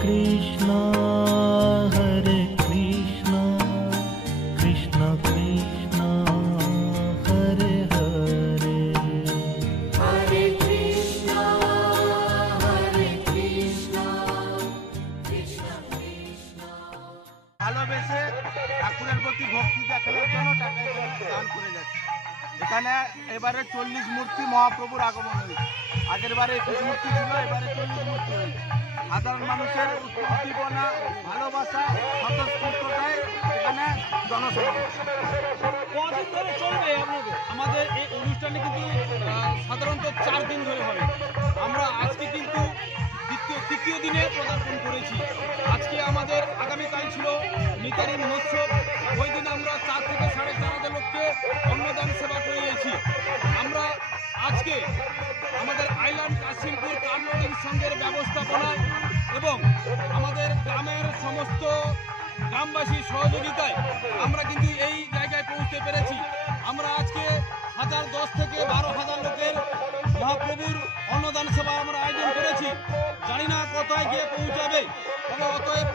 কৃষ্ণ কৃষ্ণ কৃষ্ণ হরে হরে হরে কৃষ্ণ কৃষ্ণ কৃষ্ণ। ভালোবেসে ঠাকুরের প্রতি ভক্তি দেখানোর জন্য টাকা দান করে যাচ্ছে। এখানে এবারে 40 মূর্তি মহাপ্রভুর আগমন হয়েছে। আগের বারে 21 মূর্তি ছিল, এবারে 40 মূর্তি হয়েছে। সাধারণ মানুষের উদ্দীপনা, ভালোবাসা, স্বতঃস্ফূর্ততায় এখানে জনসমাবেশ। কদিন ধরে চলবে আমাদের এই অনুষ্ঠানে? কিন্তু সাধারণত 4 দিন ধরে হবে। আমরা আজকে কিন্তু তৃতীয় দিনে পদার্পণ করেছি। আজকে আমাদের আগামীকাল ছিল নিতারি মহোৎসব। ওই দিন আমরা 4 থেকে 4,500 লোককে অন্নদান সেবা করিয়েছি। আমরা আজকে আমাদের আইল্যান্ড কাশিমপুর কার লোডিং সংঘের ব্যবস্থাপনায় এবং আমাদের গ্রামের সমস্ত গ্রামবাসীর সহযোগিতায় আমরা কিন্তু এই জায়গায় পৌঁছতে পেরেছি। আমরা আজকে 10 থেকে 12,000 লোকের মহাপ্রভুর অন্নদান সেবা আমরা আয়োজন করেছি। জানি না কোথায় গিয়ে পৌঁছাবে, তবে অতএব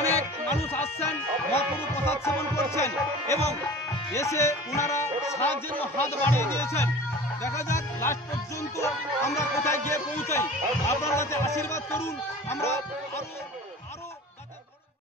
অনেক মানুষ আসছেন, মহাপ্রভু প্রসাদ সেবন করছেন এবং এসে ওনারা সাহায্যের হাত বাড়িয়ে দিয়েছেন। দেখা যাক লাস্ট পর্যন্ত আমরা কোথায় গিয়ে পৌঁছাই। আপনার কাছে আশীর্বাদ করুন, আমরা আরো